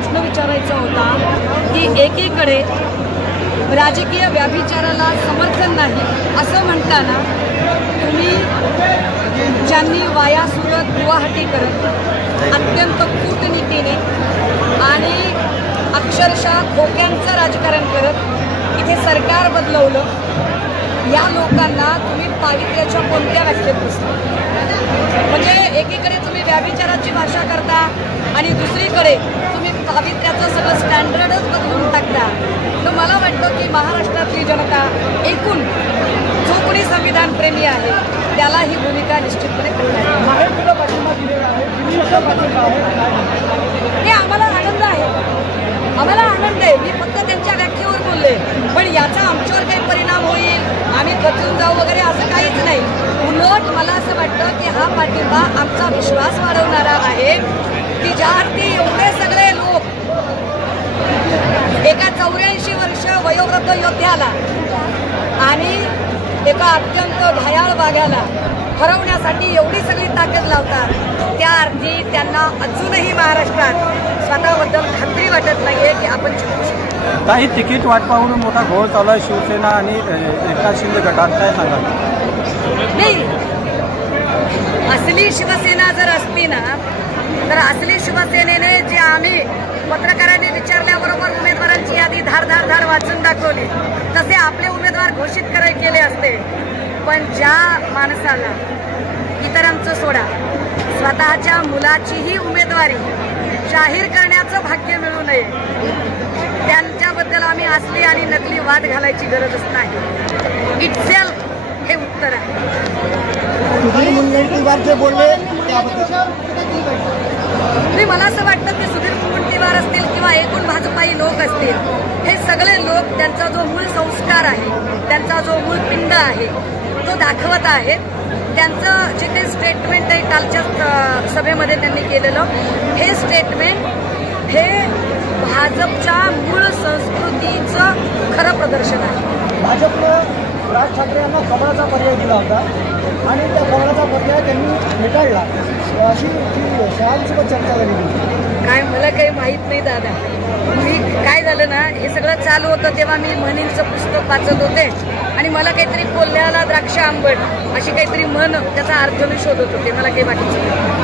प्रश्न विचारायचा होता की एकीकडे राजकीय व्याभिचाराला समर्थन नाही असं म्हणताना तुम्ही ज्यांनी वाया सुरत गुवाहाटी करत अत्यंत कूटनीतीने आणि अक्षरशः खोक्यांचं राजकारण करत इथे सरकार बदलवलं, या लोकांना तुम्ही पावित्र्याच्या कोणत्या व्याख्येत बसता? म्हणजे एकीकडे तुम्ही व्याभिचाराची भाषा करता आणि दुसरीकडे तुम्ही पावित्र्याचं सगळं स्टँडर्डच बदलून टाकता. तर मला वाटतं की महाराष्ट्रातली जनता एकूण जो कोणी संविधान प्रेमी आहे त्याला ही भूमिका निश्चितपणे हे आम्हाला आनंद आहे, आम्हाला आनंद आहे. मी फक्त त्यांच्या व्याख्येवर बोलले, पण याचा आमच्यावर काही परिणाम होईल, आम्ही खचून जाऊ वगैरे असं काहीच नाही. उलट मला असं वाटतं की हा पाठिंबा आमचा विश्वास वाढवणारा आहे की ज्या अर्थी एवढे सगळे लोक एका 84 वर्ष वयोवृद्ध योद्ध्याला आणि एका अत्यंत घायाळ वाघाला हरवण्यासाठी एवढी सगळी ताकद लावतात, त्या अर्थी त्यांना अजूनही महाराष्ट्रात स्वतःबद्दल खात्री वाटत नाहीये की आपण जिंकू शकतो. काही तिकीट वाटपावरून मोठा घोळ चालू आहे शिवसेना आणि एकनाथ शिंदे गटात, काय सांगाल? नाही, असली शिवसेना जर असती ना तर असली शिवसेनेने जे आम्ही पत्रकारांनी विचारल्याबरोबर उमेदवारांची यादी धार धार धार वाचून दाखवली तसे आपले उमेदवार घोषित केले असते. पण ज्या माणसाला इतरांचं सोडा स्वतःच्या मुलाचीही उमेदवारी जाहीर करण्याचं भाग्य मिळू नये त्यांच्याबद्दल आम्ही असली आणि नकली वाद घालायची गरजच नाही. इटसेल्फ हे उत्तर आहे. मला असं वाटतं की सुधीर मुनगंटीवार असतील किंवा एकूण भाजपाई लोक असतील, हे सगळे लोक त्यांचा जो मूळ संस्कार आहे, त्यांचा जो मूळ पिंड आहे तो दाखवत आहेत. त्यांचं जे काही स्टेटमेंट आहे कालच्या सभेमध्ये त्यांनी केलेलं, हे स्टेटमेंट हे भाजपच्या मूळ संस्कृतीचं खरं प्रदर्शन आहे. भाजपनं राज ठाकरे यांना कमळाचा पर्याय दिला होता आणि त्या कमळाचा पर्याय त्यांनी फेटाळला, अशी शहांसोबत चर्चा झाली. काय मला काही माहीत नाही दादा. मी काय झालं ना, हे सगळं चालू होतं तेव्हा मी म्हणींचं पुस्तक वाचत होते आणि मला काहीतरी कोल्ह्याला द्राक्ष आंबट अशी काहीतरी म्हण, त्याचा अर्थ मी शोधत होते. मला काही बाकीचं